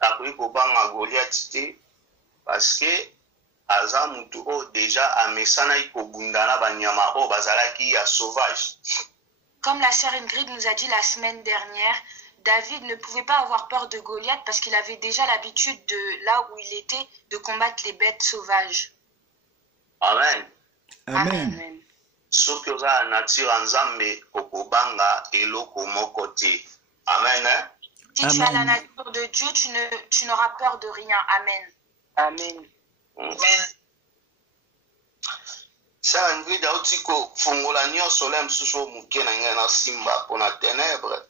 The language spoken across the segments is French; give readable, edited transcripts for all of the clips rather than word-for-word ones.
akoki kobanga Goliath te parce que aza mutu o déjà amesanaki kobundana banyama o bazalaki ya sauvage. Comme la sœur Ingrid nous a dit la semaine dernière, David ne pouvait pas avoir peur de Goliath parce qu'il avait déjà l'habitude de là où il était de combattre les bêtes sauvages. Amen. Amen. Soki oza na nature ya Nzambe okobanga eloko moko te. Amen. Si tu as la nature de Dieu, tu n'auras peur de rien. Amen. Amen. Sœur Ingrid auti kofungola nyonso le mosusu moke na ngai na simba mpona ténèbres.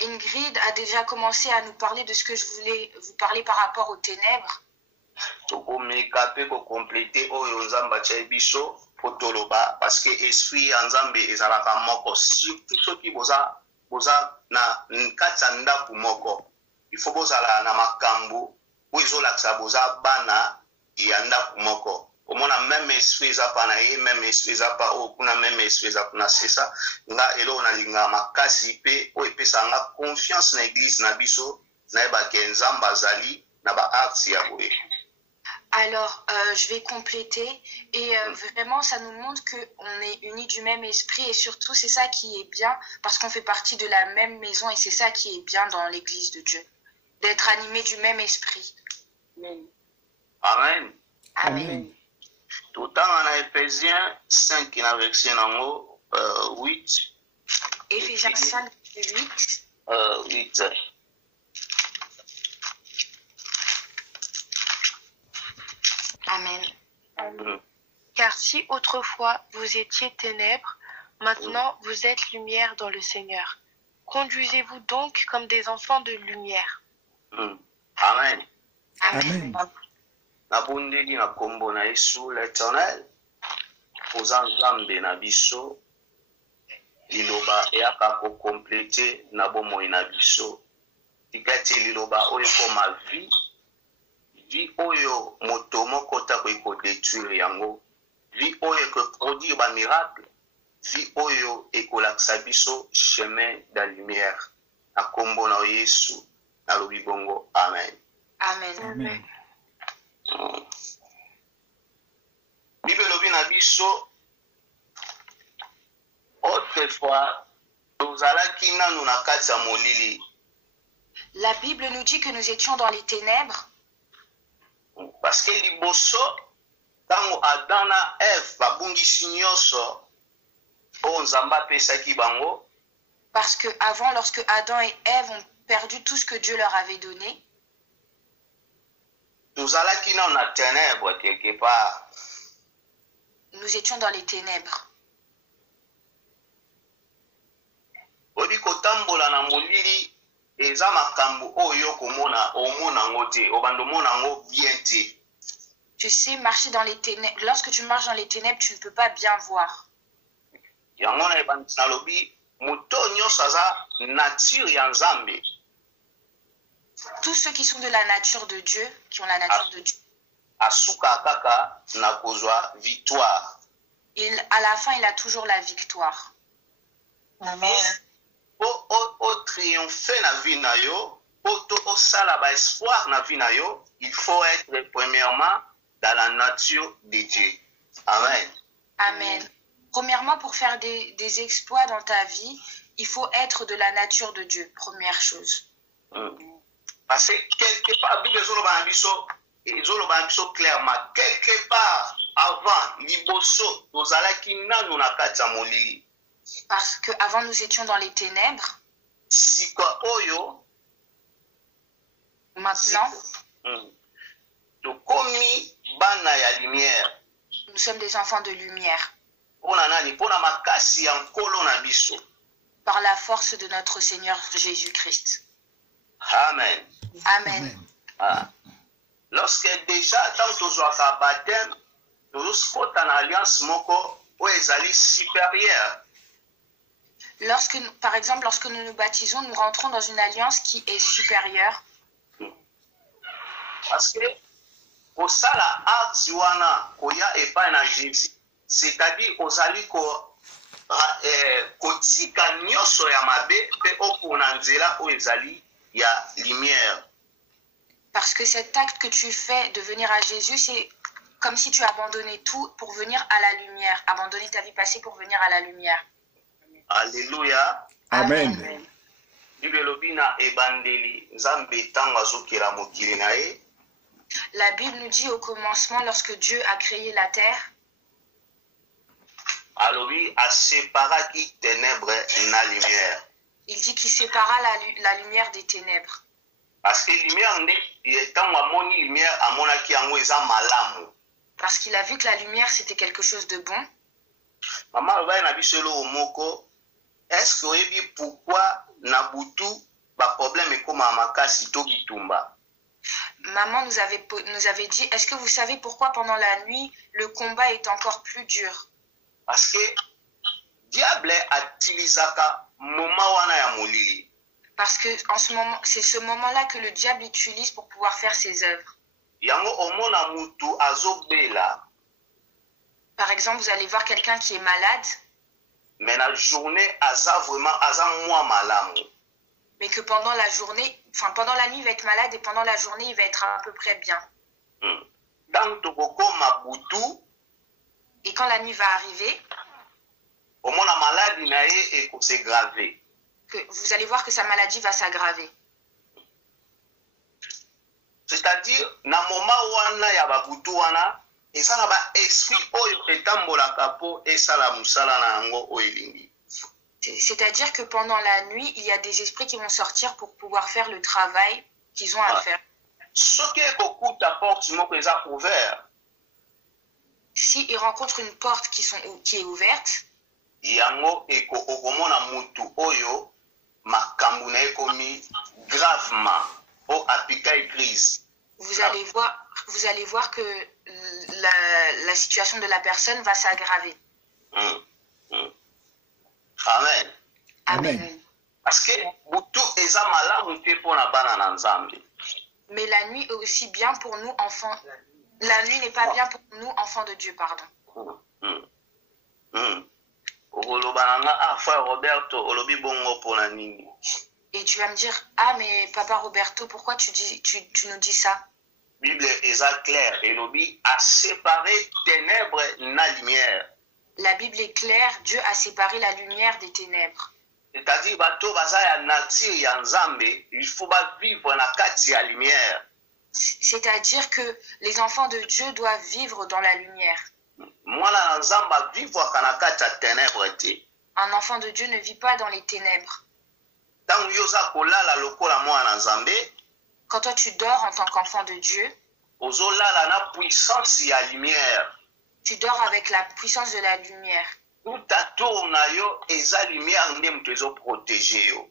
Ingrid a déjà commencé à nous parler de ce que je voulais vous parler par rapport aux ténèbres. Tokomeka mpe kokomplete oyo Nzambe atyai biso po toloba parce que esprit ya Nzambe ezalaka moko surtout soki boza na kati ya ndako moko il faut bozala na makambo oyo ezolakisa boza bana ya ndako moko. Omona même esprit eza pa na ye, même esprit eza pa oyo kuna, même esprit eza kuna. C'est ça nga eloko nalingaka makasi mpe oyo epesanga confiance na église na biso nayebaka Nzambe azali na baarti ya boye. Alors, je vais compléter et vraiment, ça nous montre qu'on est unis du même esprit et surtout, c'est ça qui est bien parce qu'on fait partie de la même maison et c'est ça qui est bien dans l'église de Dieu, d'être animés du même esprit. Amen. Amen. Amen. Tout en Éphésiens 5, il a verset 8. Éphésiens 5, 8. 8. Amen. Car si autrefois vous étiez ténèbres, maintenant vous êtes lumière dans le Seigneur. Conduisez-vous donc comme des enfants de lumière. Amen. Amen. Nabondeli na kombo na Yesu l'Éternel, oza Nzambe na biso, liloba eyaka kokomplete na bomoi na biso. Tikati liloba oyo koma vie oyo moto moko tako ekodétruire yango, vie oyo ekoproduire ba miracle, vie oyo ekolakisa biso chemin de la lumière. Na kombo na Yesu nalobi bongo amen. Amen. Amen. Bible elobi na biso autrefois tozalaki nanu na kati ya molili. La Bible nous dit que nous étions dans les ténèbres. Parce que liboso tango Adam na Ève babungisi nyonso oyo Nzambe apesaki bango. Parce que avant, lorsque Adam et Ève ont perdu tout ce que Dieu leur avait donné, tozalaki nanu na ténèbres quelque part. nous étions dans les ténèbres. Odi kotambola na molili eza makambo oyo komona omona ngo te, obando mona ngo bien te. Tu sais, marcher dans les ténèbres, lorsque tu marches dans les ténèbres, tu ne peux pas bien voir. Yango na ebandisi nalobi moto nyonso aza nature ya Nzambe. Tous ceux qui sont de la nature de Dieu, qui ont la nature de Dieu, Asuka kaka na kozwa victoire. à la fin, il a toujours la victoire. Amen. O triompher na vie na yo, o sala ba espoir na vie na yo, il faut être premièrement dans la nature de Dieu. Amen. Amen. Premièrement, pour faire des exploits dans ta vie, il faut être de la nature de Dieu, première chose. Parce que quelque part, Bible ezoloba na biso clairement, quelque part avant liboso tozalaki nanu na kati ya molili. Parce qu'avant, nous étions dans les ténèbres. Sika oyo Maintenant, tokomi bana ya lumière. nous sommes des enfants de lumière. Pona nani? Pona makasi ya nkolo na biso. Par la force de notre Seigneur Jésus-Christ. Amen. Amen. Ah. Lorsque déjà tant tozwaka baptême tozokota na alliance moko oyo ezali supérieure. Par exemple, lorsque nous nous baptisons, nous rentrons dans une alliance qui est supérieure. Parce que kosala acte wana koya epai na Jésus, c'est-à-dire ozali kotika nyonso ya mabe mpe okona nzela oyo ezali ya lumière. cet acte que tu fais de venir à Jésus, c'est comme si tu abandonnais tout pour venir à la lumière, abandonner ta vie passée pour venir à la lumière. Alléluia. Amen. Bible elobi na ebandeli Nzambe ntango azokela mokili na ye. La Bible nous dit au commencement, lorsque Dieu a créé la terre, Alobi aseparaki ténèbres na lumière. il dit qu'il sépara la lumière des ténèbres. Parce que lumière ntango amoni lumière amonaki yango eza malamu. Parce qu'il a vu que la lumière, c'était quelque chose de bon. Mama alobaki na biso eloko moko, est-ce que oyebi pourquoi na butu baproblème ekoma makasi to bitumba? Maman nous avait dit, est-ce que vous savez pourquoi pendant la nuit, le combat est encore plus dur? Parce que diable atilisaka moment wana ya molili. Parce que en ce moment, c'est ce moment-là que le diable utilise pour pouvoir faire ses œuvres. Yango omona mutu azobela. Par exemple, vous allez voir quelqu'un qui est malade, Mais la journée aza vraiment aza mwa malamu. mais que pendant la journée, enfin pendant la nuit, il va être malade et pendant la journée, il va être à peu près bien. Donc tokokoma butu, Et quand la nuit va arriver, omona maladie na ye ekose grave. que vous allez voir que sa maladie va s'aggraver. C'est-à-dire na moment wana ya babutu wana ezala ba esprit oyo etambolaka po esala musala na yango oyo elingi. C'est-à-dire que pendant la nuit, il y a des esprits qui vont sortir pour pouvoir faire le travail qu'ils ont à faire. Soki ekokuta porte moko eza ouvert, S'ils rencontrent une porte qui est ouverte, yango okomona mutu oyo makambo na ekomi gravement o apika crise. vous allez voir que la situation de la personne va s'aggraver. Amen. Amen. Parce que butu eza malamu te mpona bana na Nzambe. Mais la nuit est aussi bien pour nous, enfants. La nuit n'est pas bien pour nous, enfants de Dieu, pardon. Okoloba na nga, ah, frère Roberto, olobi bongo mpona nini? Et tu vas me dire, ah mais papa Roberto, pourquoi tu nous dis ça? Bible eza claire, elobi a séparé ténèbres na lumière. La Bible est claire, Dieu a séparé la lumière des ténèbres. C'est-à-dire bato baza ya nature ya Nzambe, il faut ba vivre na kati ya lumière. C'est-à-dire que les enfants de Dieu doivent vivre dans la lumière. Mwana na Nzambe avivwaka na kati ya ténèbres te. Un enfant de Dieu ne vit pas dans les ténèbres. Ntango yo oza kolala lokola mwana na Nzambe, Quand toi tu dors en tant qu'enfant de Dieu, ozolala na puissance ya lumière. tu dors avec la puissance de la lumière. Tout atour na yo eza lumière nde moto ezoprotege yo.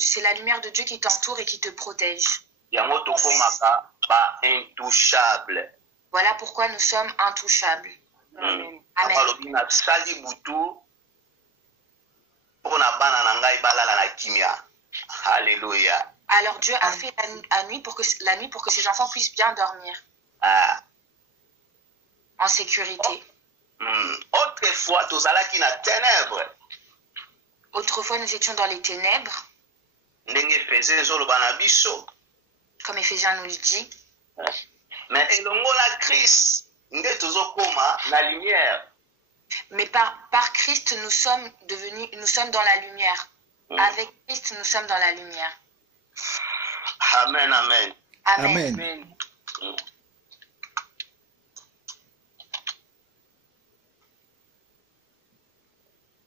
C'est la lumière de Dieu qui t'entoure et qui te protège. Yango tokomaka ba intouchable. Voilà pourquoi nous sommes intouchables. Amen. Alobi nasali butu mpona bana na ngai balala na kimia. Alléluia. Alors Dieu a fait la nuit pour que ses enfants puissent bien dormir en sécurité. Autrefois tozalaki na ténèbres. Autrefois nous étions dans les ténèbres, Ndenge Efesiens ezoloba na biso. comme Éphésiens nous le dit. Mais elongo na Christ nde tozokoma na lumière. Mais par Christ nous sommes dans la lumière. Avec Christ nous sommes dans la lumière. Amen, amen. Amen. Amen.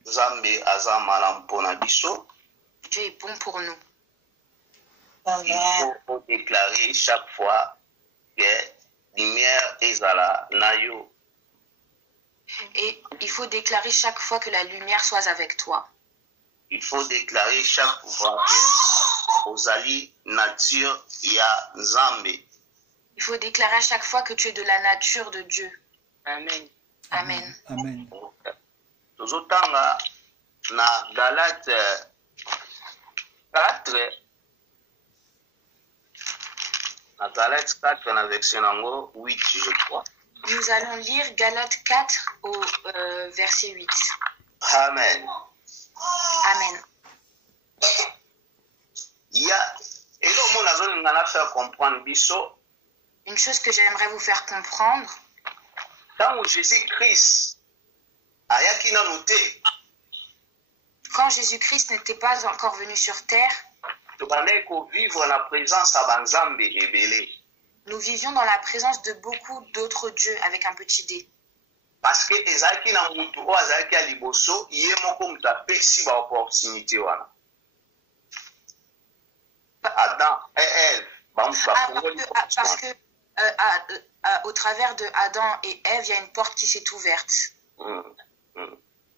Nzambe aza malamu mpona biso. Dieu est bon pour nous. Il faut déclarer chaque fois que lumière ezala na yo. Et il faut déclarer chaque fois que la lumière soit avec toi. Il faut déclarer chaque fois que ozali nature ya Nzambe. Il faut déclarer à chaque fois que tu es de la nature de Dieu. Amen. Amen. Amen. Tozotanga na Galate 4. Na Galate 4 na verset nango 8 je crois. Nous allons lire Galates 4 au verset 8. Amen. Amen. Et là, mon azon ngana faire comprendre biso. Une chose que j'aimerais vous faire comprendre, Tant que Jésus-Christ a yakina noté, quand Jésus-Christ n'était pas encore venu sur terre, tu bandais ko vivre la présence à banzambe ebele. nous vivions dans la présence de beaucoup d'autres dieux avec un petit d. Parce que ezaki na mutu o azaki a liboso, ye moko mutu apesi ba opportunité wana. Adam et Ève, Parce que au travers de Adam et Ève, il y a une porte qui s'est ouverte.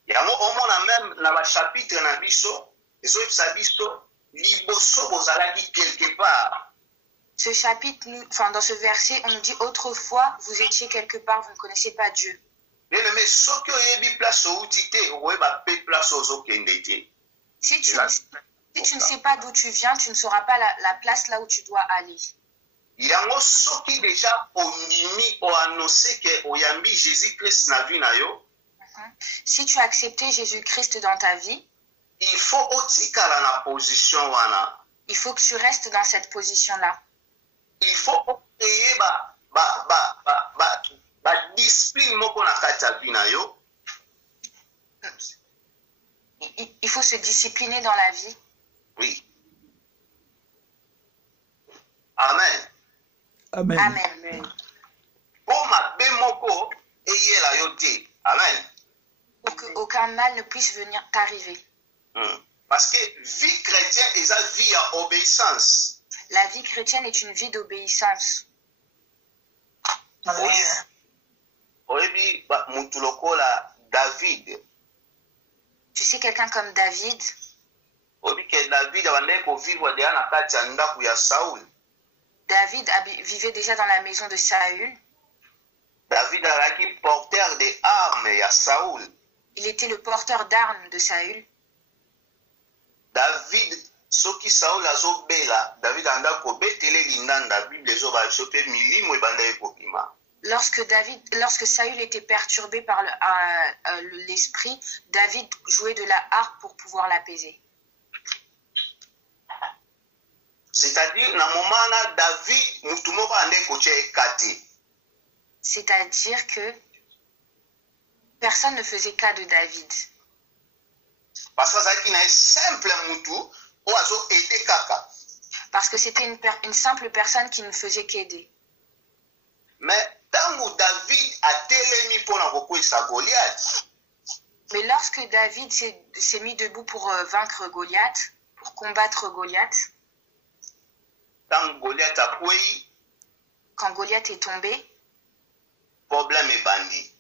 Yango omona même na ba chapitre na biso, ezoyebisa biso liboso bozalaki quelque part. Ce chapitre, dans ce verset, on nous dit autrefois, vous étiez quelque part, vous ne connaissez pas Dieu. Bien-aimé, soki oyebi place outi te, oyeba pe place ozokende te. Si tu ne sais pas d'où tu viens, tu ne sauras pas la place là où tu dois aller. Yango soki déjà ondimi o annoncé que oyambi Jésus-Christ na vie na yo. Si tu as accepté Jésus-Christ dans ta vie, il faut otikala na position wana. Il faut que tu restes dans cette position-là. Il faut créer discipline moko na kati ya vie na yo. Il faut se discipliner dans la vie. Oui. Amen. Amen. Amen. Pour ma moko eyela yo te. Amen. Pour qu'aucun mal ne puisse venir t'arriver. Parce que vie chrétienne est une vie à obéissance. La vie chrétienne est une vie d'obéissance. Oyebi mutu lokola David. Tu sais, quelqu'un comme David. Oyebi que David abandaki kovivre deja na kati ya ndako ya Saul. David vivait déjà dans la maison de Saül. David azalaki porteur des armes ya Saul. Il était le porteur d'armes de Saül. David, soki Saul azobela, David anda kobetele lindanda, Bible ezoba chope milimo ebanda ekokima. Lorsque Saül était perturbé par l'esprit, David jouait de la harpe pour pouvoir l'apaiser. C'est-à-dire, na moment na David, mutu moko ande kotia ekate. C'est-à-dire que personne ne faisait cas de David. Parce que ça est simple mutu, o azo aider kaka. Parce que c'était une simple personne qui ne faisait qu'aider. Mais tangu David a telemi pona kokwesa Goliath. Mais lorsque David s'est mis debout pour vaincre Goliath, pour combattre Goliath, tangu Goliath a kwei, quand Goliath est tombé, problème est bandi.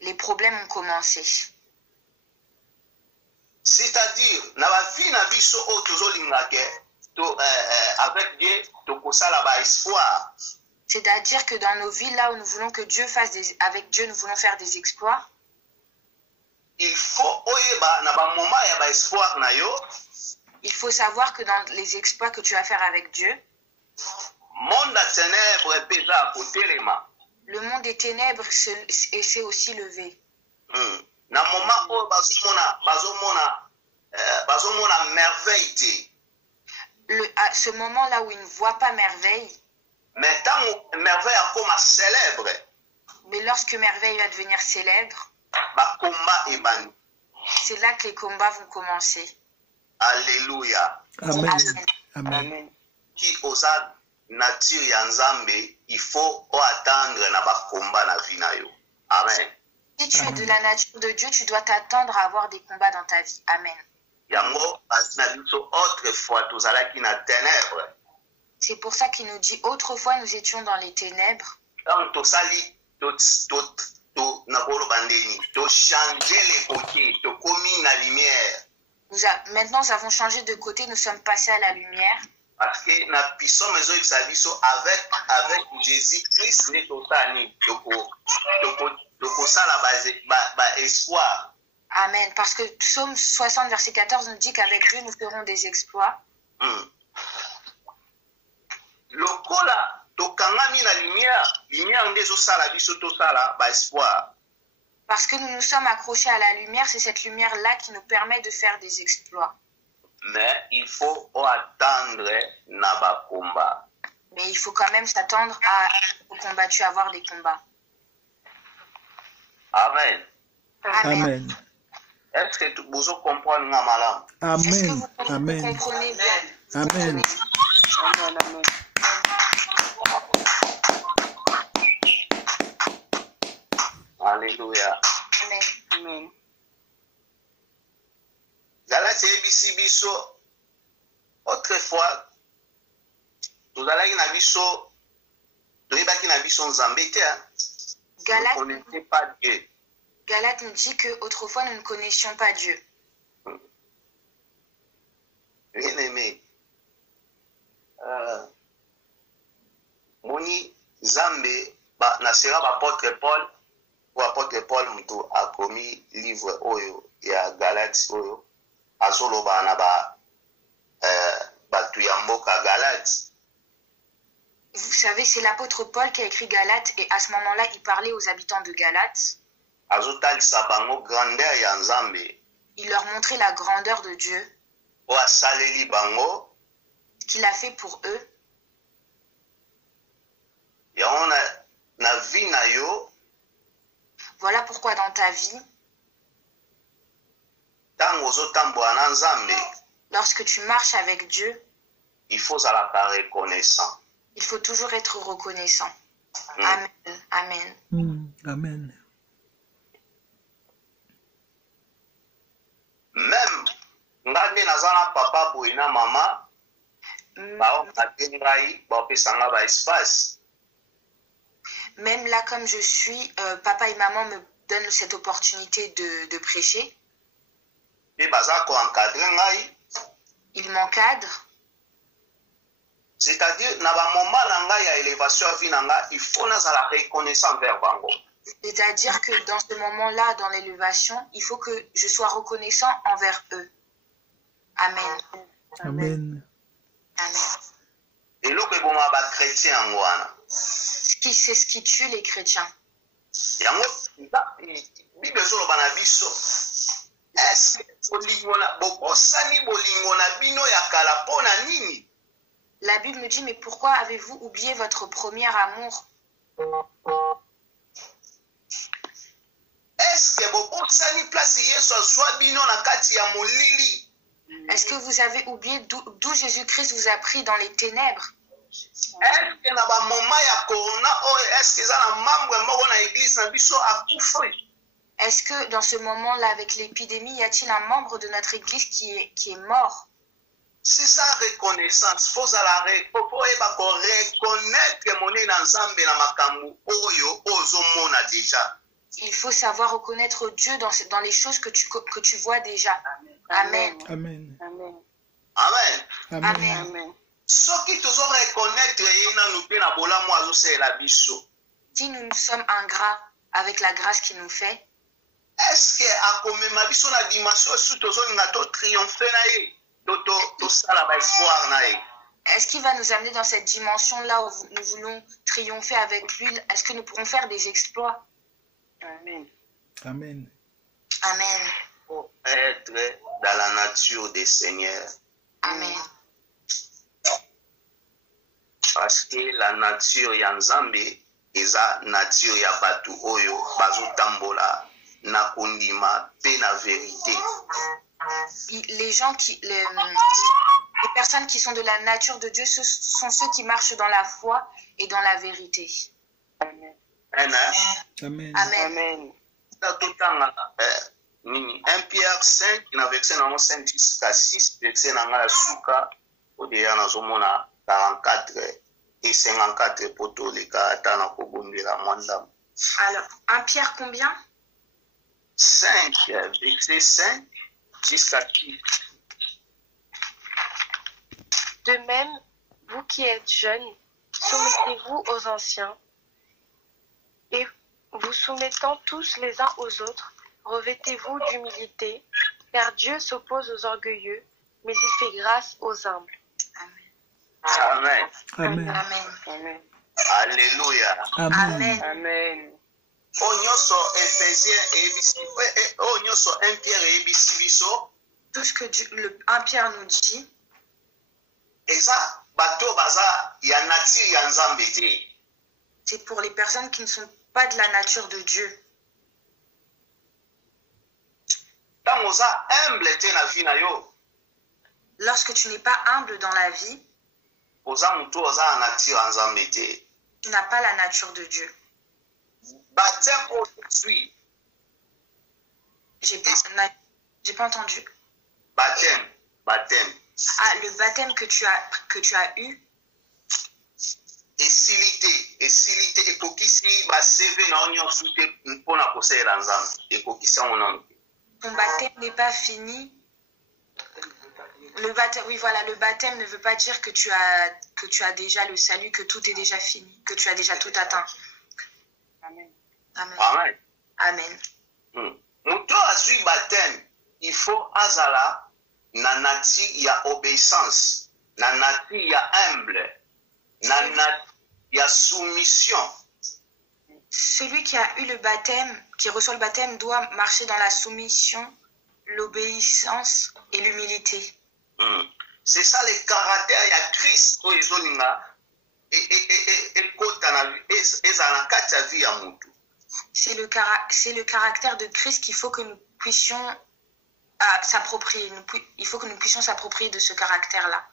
Les problèmes ont commencé. C'est-à-dire, na ba vie na biso o tozolingake avec Dieu tokosala ba espoir. C'est-à-dire que dans nos vies, là où nous voulons que Dieu avec Dieu, nous voulons faire des exploits. Il faut oyeba na ba moment ya ba espoir na yo. Il faut savoir que dans les exploits que tu vas faire avec Dieu, monde à ténèbres déjà à côté les mains. Le monde des ténèbres s'est aussi levé. Na moment où bazomona merveille. À ce moment-là où ils ne voient pas merveille. Mais tant merveille a comme célèbre. Mais lorsque merveille va devenir célèbre, c'est là que les combats vont commencer. Alléluia. Amen. Amen. Amen. Qui osa nature ya Nzambe, il faut attendre na ba combat na vie na yo. Amen. Si tu es de la nature de Dieu, tu dois t'attendre à avoir des combats dans ta vie. Amen. Yango asina biso autrefois tozalaki na ténèbres. C'est pour ça qu'il nous dit autrefois nous étions dans les ténèbres. Donc tosali na bolo bandeni, to changer les côtés, to commis na lumière. Maintenant nous avons changé de côté, nous sommes passés à la lumière. Parce que na piso mezo ibisabiso avec Jésus-Christ ne totani toko sala ba espoir. Amen. Parce que Psaume 60 verset 14 nous dit qu'avec Dieu nous ferons des exploits. Lokola tokangami na lumière ndezo sala biso to sala ba espoir. Parce que nous nous sommes accrochés à la lumière, c'est cette lumière-là qui nous permet de faire des exploits. Mais il faut attendre na combat. Mais il faut quand même s'attendre au combattu, avoir des combats. Amen. Amen. Est-ce que vous comprenez malam? Est-ce que Amen. vous Amen. comprenez bien? Amen. Amen. Amen. Alléluia. Amen. Amen. Galate ABC biso autrefois tozalaki na biso toyebaki na biso nzambe te. On n'était pas Dieu. Galate nous dit que autrefois nous ne connaissions pas Dieu. Bien aimé. Moni Zambe nasera apôtre Paul ou apôtre Paul mutu a commis livre oyo ya Galate oyo azoloba na batu ya mboka Galate. Vous savez, c'est l'apôtre Paul qui a écrit Galate et à ce moment-là, il parlait aux habitants de Galate. Azotalisa bango grandeur ya Nzambe. Il leur montrait la grandeur de Dieu. O asaleli bango. Qu'il a fait pour eux. Yango na vie na yo. Voilà pourquoi dans ta vie, tango ozotambola na Nzambe, lorsque tu marches avec Dieu, il faut zalaka reconnaissant. Il faut toujours être reconnaissant. Amen. Amen. Amen. Même ngande nazana papa boye na mama baokatengai baopesanga ba espace. Même là comme je suis, papa et maman me donnent cette opportunité de prêcher. Et baza ko encadrer ngai. Ils m'encadrent. C'est-à-dire na ba moment na ngai ya élévation vie na ngai, il faut nazala reconnaissant vers bango. C'est-à-dire que dans ce moment-là, dans l'élévation, il faut que je sois reconnaissant envers eux. Amen. Amen. Amen. Et là que bon ba chrétien ngwana. C'est ce qui tue les chrétiens. Yango Bible zo bana biso. Est-ce bolingona bokosani bolingona bino ya kala pona nini? La Bible nous dit, mais pourquoi avez-vous oublié votre premier amour? Est-ce que bokosani place Yesu azwa bino na kati ya molili? Est-ce que vous avez oublié d'où Jésus-Christ vous a pris dans les ténèbres? Est-ce que na ba moment ya corona est-ce que ça na membre moko na église na biso akufa? Est-ce que dans ce moment-là, avec l'épidémie, y a-t-il un membre de notre église qui est mort? C'est ça reconnaissance. Faut reconnaître mon Nzambe na makambu oyo ozomona déjà. Il faut savoir reconnaître Dieu dans les choses que tu vois déjà. Amen. Amen. Amen. Amen. Amen. Amen. Soki tozo reconnaître yena nous pe na bolamu azosela biso. Si nous sommes ingrats avec la grâce qu'il nous fait, est-ce que akomema biso na dimension sous tozo nga to triompher na ye? To sala ba espoir na ye. Est-ce qu'il va nous amener dans cette dimension-là où nous voulons triompher avec lui? Est-ce que nous pourrons faire des exploits? Amen. Amen. Amen. Pour être dans la nature des seigneurs. Amen. Parce que la nature ya Nzambe eza nature ya batu oyo bazotambola na kondima pe na vérité. Les personnes qui sont de la nature de Dieu, ce sont ceux qui marchent dans la foi et dans la vérité. Amen. Amen. Amen. Amen. Nini 1 Pierre 5 na verset na 5 jusqu'à 6 verset na ngala suka odeya nazomona 44 et 54 poto leka ata na kobondela mwanda. Alors, 1 Pierre combien? 5 verset 5 jusqu'à 6. De même, vous qui êtes jeunes, soumettez-vous aux anciens, et vous soumettant tous les uns aux autres, revêtez-vous d'humilité, car Dieu s'oppose aux orgueilleux, mais il fait grâce aux humbles. Amen. Amen. Amen. Amen. Alléluia. Amen. Amen. Onyoso Ephésiens et Onyoso 1 Pierre et biso Tout ce que le 1 Pierre nous dit, eza bato baza ya nature ya nzambe te. c'est pour les personnes qui ne sont pas de la nature de Dieu. Ntango oza humble te na vie na yo, Lorsque tu n'es pas humble dans la vie, oza motu oza ya nature ya nzambe te. tu n'as pas la nature de Dieu. Baptême aujourd'hui, J'ai pas entendu. baptême. Ah, le baptême que tu as eu, esilite ekokisi baseve na yo nyonso te mpona kosalela nzambe, ekokisi yango nano. ton baptême n'est pas fini. Le baptême ne veut pas dire que tu as déjà le salut, que tout est déjà fini, que tu as déjà tout atteint. Amen. Amen. Amen. Amen. Moto azwi baptême, il faut azala na nature ya obéissance, na nature ya humble, na nature ya soumission. Celui qui a eu le baptême, qui reçoit le baptême, doit marcher dans la soumission, l'obéissance et l'humilité. C'est ça le caractère ya Christ oyo ezolinga ekota na ezala na kati ya vie ya motu. C'est le caractère de Christ qu'il faut que nous puissions s'approprier. Il faut que nous puissions s'approprier de ce caractère-là.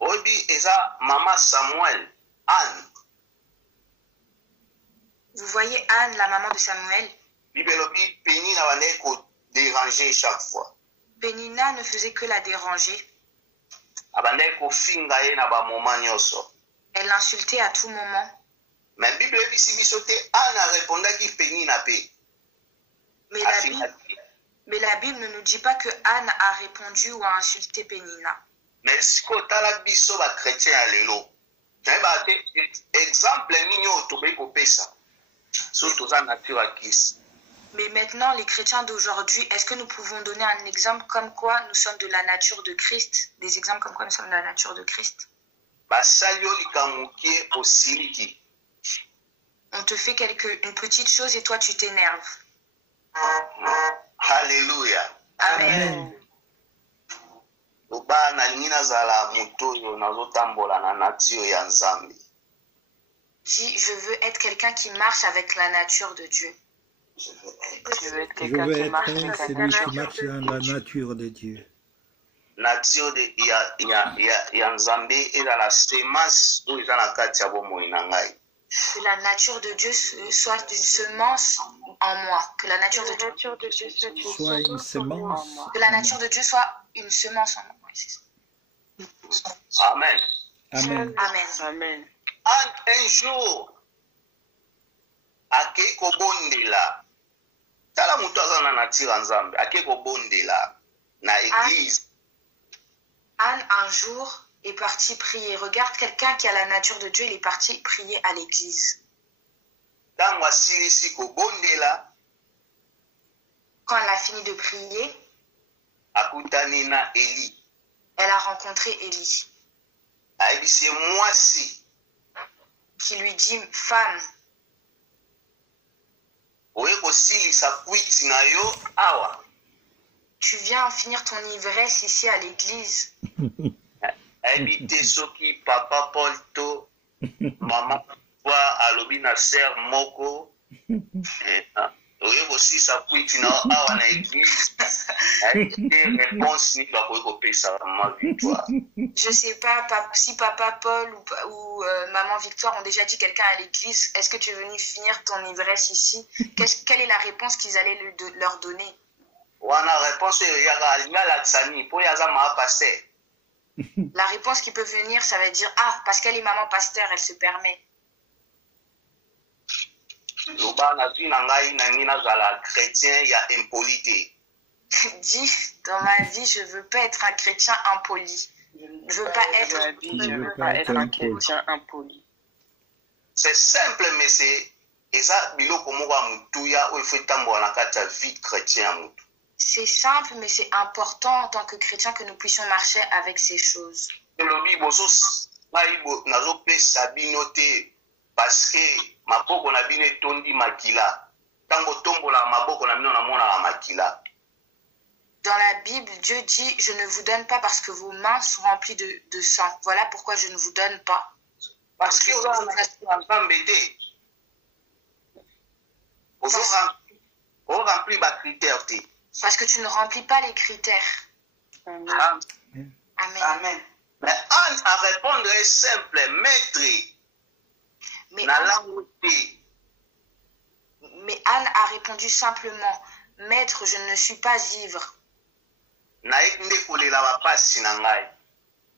Oyebi eza mama Samuel, Anne. Vous voyez Anne, la maman de Samuel. Bible elobi Penina bandeki kodéranger chaque fois. Pénina ne faisait que la déranger. Abandeki kofinga ye na bamoma nyonso. Elle l'insultait à tout moment. Mais Bible ebisi biso te Anne arépondaki Penina pe. Mais la Bible ne nous dit pas que Anne a répondu ou a insulté Pénina. Mais sikoyo tala biso bakretien ya lelo, nayeba te exemple nini oyo tokoki kopesa so toza nature ya Kristo. Mais maintenant, les chrétiens d'aujourd'hui, est-ce que nous pouvons donner un exemple comme quoi nous sommes de la nature de Christ? Des exemples comme quoi nous sommes de la nature de Christ? Basali yo likambo mokie osiliki. On te fait une petite chose et toi tu t'énerves. Alléluia. Amen. Loba nalingi nazala moto oyo nazotambola na nature ya Nzambe. Dis, je veux être quelqu'un qui marche avec la nature de Dieu. Je veux être Je quelqu'un veux qui être marche avec la celui qui nature marche de dans la Dieu. nature de Dieu. Nature ya Nzambe ezala semence oyo eza na kati ya bomoi na ngai. Que la nature de Dieu soit une semence en moi. Que la nature Que de la Dieu, nature de Dieu soit une Soit une semence en moi. semence. que la nature de Dieu soit une semence en moi. Oui, c'est ça. Amen. Amen. Amen. Amen. Un jour akei kobondela, tala moto aza na nature ya Nzambe akei kobondela na église. Anne, un jour, est parti prier. Regarde quelqu'un qui a la nature de Dieu, il est parti prier à l'église. Ntango asilisi kobondela, Quand elle a fini de prier, akutani na Eli. elle a rencontré Élie, Ayebisi mwasi, qui lui dit, femme, oye kosilisa kwiti na yo awa. tu viens finir ton ivresse ici à l'église. Ayebi te soki papa Paul to mama kwa alobi na ser moko. Oye kosilisa kwiti na yo awa na église. Ayebi te réponse ni bakoki kopesa ma victoire. Je sais pas si papa Paul ou maman Victoire ont déjà dit quelqu'un à l'église, est-ce que tu es venu finir ton ivresse ici? Quelle est la réponse qu'ils allaient leur donner? Wana réponse yaka alinga laksani po yaza ma pasteur. La réponse qui peut venir, ça va dire, ah, parce qu'elle est maman pasteur, elle se permet. Loba na vie na ngai na ngi nazala chrétien ya impolite. Dis, dans ma vie, je veux pas être un chrétien impoli. Je veux pas être... Je veux pas être un chrétien impoli. C'est simple mais c'est eza biloko moko ya mutuya oyo faut tambola na kati ya vie chrétien ya mutu. C'est simple, mais c'est important en tant que chrétien que nous puissions marcher avec ces choses. Elobi bozo ngai nazopesa bino te parce que maboko na bino etondi makila. Tango tombola maboko na bino namonaka makila. Dans la Bible, Dieu dit, je ne vous donne pas parce que vos mains sont remplies de sang. Voilà pourquoi je ne vous donne pas. Parce que vous embêté. Vous rempli les critères. Parce que tu ne remplis pas les critères. Amen. Amen. Amen. Mais Anne a répondu simple, maître. Mais Na Anne, langue. mais Anne a répondu simplement, Maître, je ne suis pas ivre.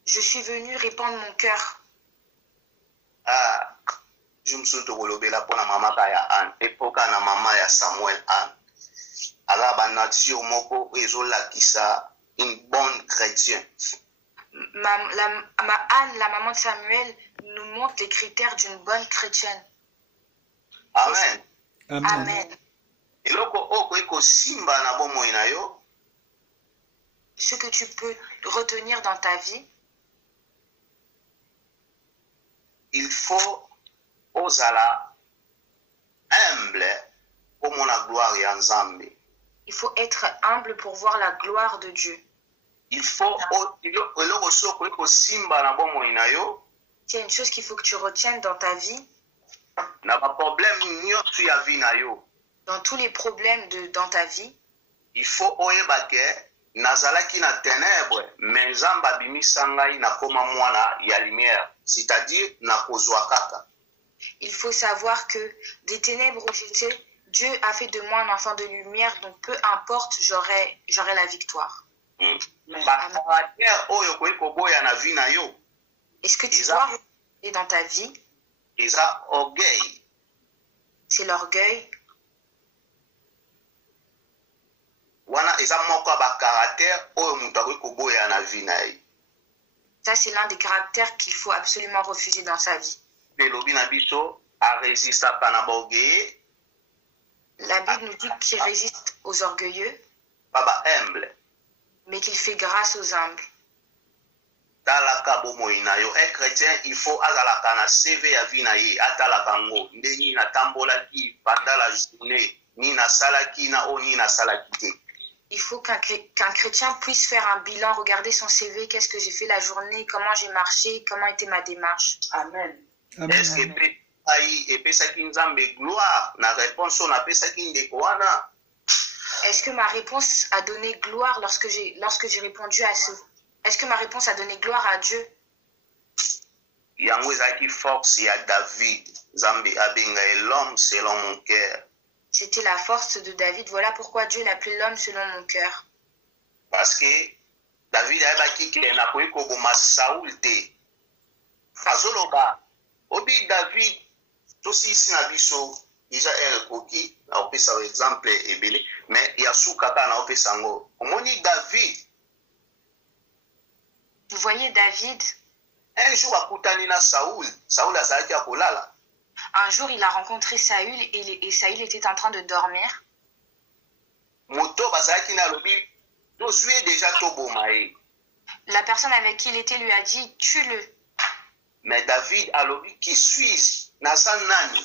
Je suis venu répandre mon cœur. Ah, je me suis retrouvé là pour la maman ya Anne, époque na maman ya Samuel Anne. Alors ba nature moko ezola kisa une bonne chrétien. Anne, la maman de Samuel, nous montre les critères d'une bonne chrétienne. Amen. Amen. Amen. Eloko oko eko simba na bomoi na yo. Ce que tu peux retenir dans ta vie, Il faut ozala humble pour mon gloire ya Nzambe. il faut être humble pour voir la gloire de Dieu. Il faut eloko soko eko simba na bomoi na yo. C'est une chose qu'il faut que tu retiennes dans ta vie, Na ba problème nyonso ya vie na yo. dans tous les problèmes dans ta vie. Il faut oyeba ke nazalaki na ténèbre mais Nzambe abimisa ngai na koma mwana ya lumière, c'est-à-dire na kozwa kaka. Il faut savoir que des ténèbres où j'étais, Dieu a fait de moi un enfant de lumière, donc peu importe, j'aurai la victoire. Ba caractère oyo koyi koboya na vie na yo Et ce que tu dois retenir dans ta vie, eza orgueil. c'est l'orgueil. Wana eza moko ya ba caractère oyo mutu akoyi koboya na vie na ye. Ça, c'est l'un des caractères qu'il faut absolument refuser dans sa vie. Belobi na biso arésistaka na borgueil, La Bible nous dit qu'il résiste aux orgueilleux, baba humble. mais qu'il fait grâce aux humbles. Talaka bomoi na yo. Un chrétien, il faut azalaka na CV ya vie na ye, atalaka ngo nde nini natambolaki pendant la journée, ni nasalaki na o ni nasalaki te. Il faut qu'un chrétien puisse faire un bilan, regarder son CV, qu'est-ce que j'ai fait la journée, comment j'ai marché, comment était ma démarche. Amen. Est-ce que pe ai epesaki Nzambe gloire na réponse on apesaki ndeko wana? Est-ce que ma réponse a donné gloire lorsque j'ai répondu à ce... Est-ce que ma réponse a donné gloire à Dieu? Yango ezalaki force ya David. Nzambe abenga l'homme selon mon cœur. C'était la force de David. Voilà pourquoi Dieu l'appelait l'homme selon mon cœur. Parce que David ayebaki ke nakoki koboma Saoul te. Azoloba obi David tosisi na biso déjà ekoki na opesa exemple ebele mais ya suka kaka na opesa ngo. Omoni David Vous voyez David, un jour akutani na Saoul. Saoul azalaki akolala. un jour il a rencontré Saül et Saül était en train de dormir. Moto bazalaki na lobi tozwi déjà toboma ye. La personne avec qui il était lui a dit, tue-le. Mais David a lobi qui suis-je? Naza nani?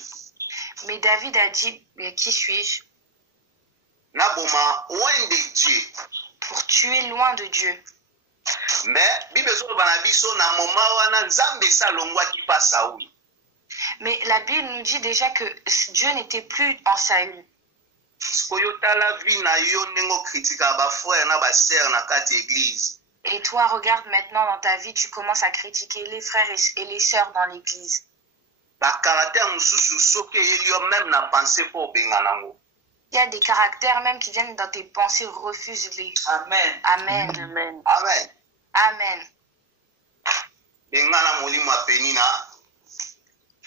Mais David a dit, mais qui suis-je? Naboma loin de Dieu. Pour tuer loin de Dieu. Mais Bible ezoloba na biso na moment wana Nzambe esalongwaki pa Saoul. Mais la Bible nous dit déjà que Dieu n'était plus en Saül. Sikoyo tala vi na yo ndenge okritika bafrère na basœur na kati église. Et toi, regarde maintenant dans ta vie, tu commences à critiquer les frères et les sœurs dans l'église. Ba caractère mususu soki eyeli yo même na pensée po obenga nango. Il y a des caractères même qui viennent dans tes pensées, refuse-les. Amen. Amen. Amen. Amen. Amen. Benga na molimo apeni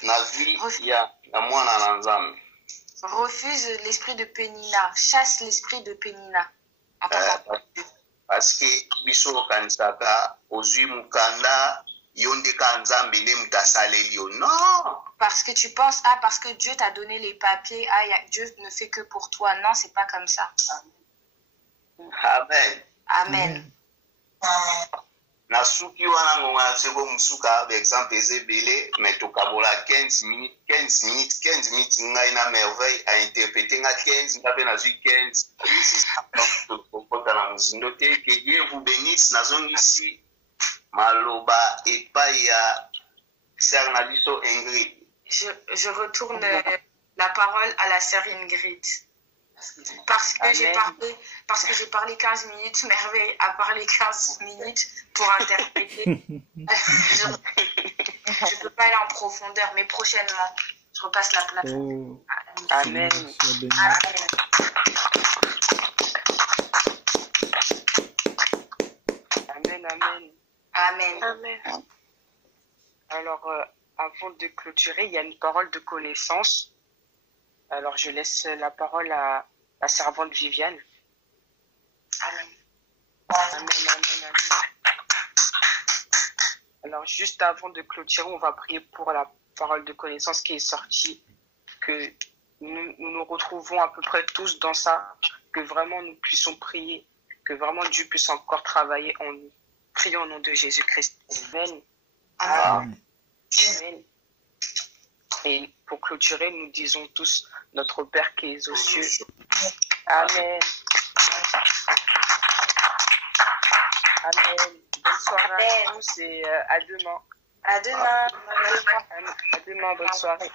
na vie ya na mwana na Nzambe. Refuse l'esprit de Pénina. Chasse l'esprit de Pénina. En tant que- Parce que biso okanisaka ozwi mukanda yo nde ka Nzambe nde mutu asaleli yo. Non. Parce que tu penses, parce que Dieu t'a donné les papiers, Dieu ne fait que pour toi. Non, c'est pas comme ça. Amen. Amen. na suki wana ngonga seko musuka par exemple ezebele mais tokabola 15 minutes ngai na merveille a interpréter nga 15 ngabe na 15 donc kokota na muzindo te que Dieu vous bénisse nazongisi maloba epai ya sœur na biso Ingrid. Je retourne la parole à la sœur Ingrid. Parce que j'ai parlé 15 minutes, Merveille a parlé 15 minutes pour interpréter. Je ne peux pas aller en profondeur, mais prochainement, je repasse la place. Oh, Amen. Amen, amen. Amen. Amen. Alors, avant de clôturer, il y a une parole de connaissance. Alors, je laisse la parole à la servante Viviane. Amen. Amen, amen, amen. Alors, juste avant de clôturer, on va prier pour la parole de connaissance qui est sortie, que nous retrouvons à peu près tous dans ça, que vraiment nous puissions prier, que vraiment Dieu puisse encore travailler en nous. Prions au nom de Jésus-Christ. Amen. Amen. Amen. Et pour clôturer, nous disons tous notre Père qui est aux cieux. Amen. Amen. Bonne soirée à tous et à demain. À demain. À demain, bonne soirée.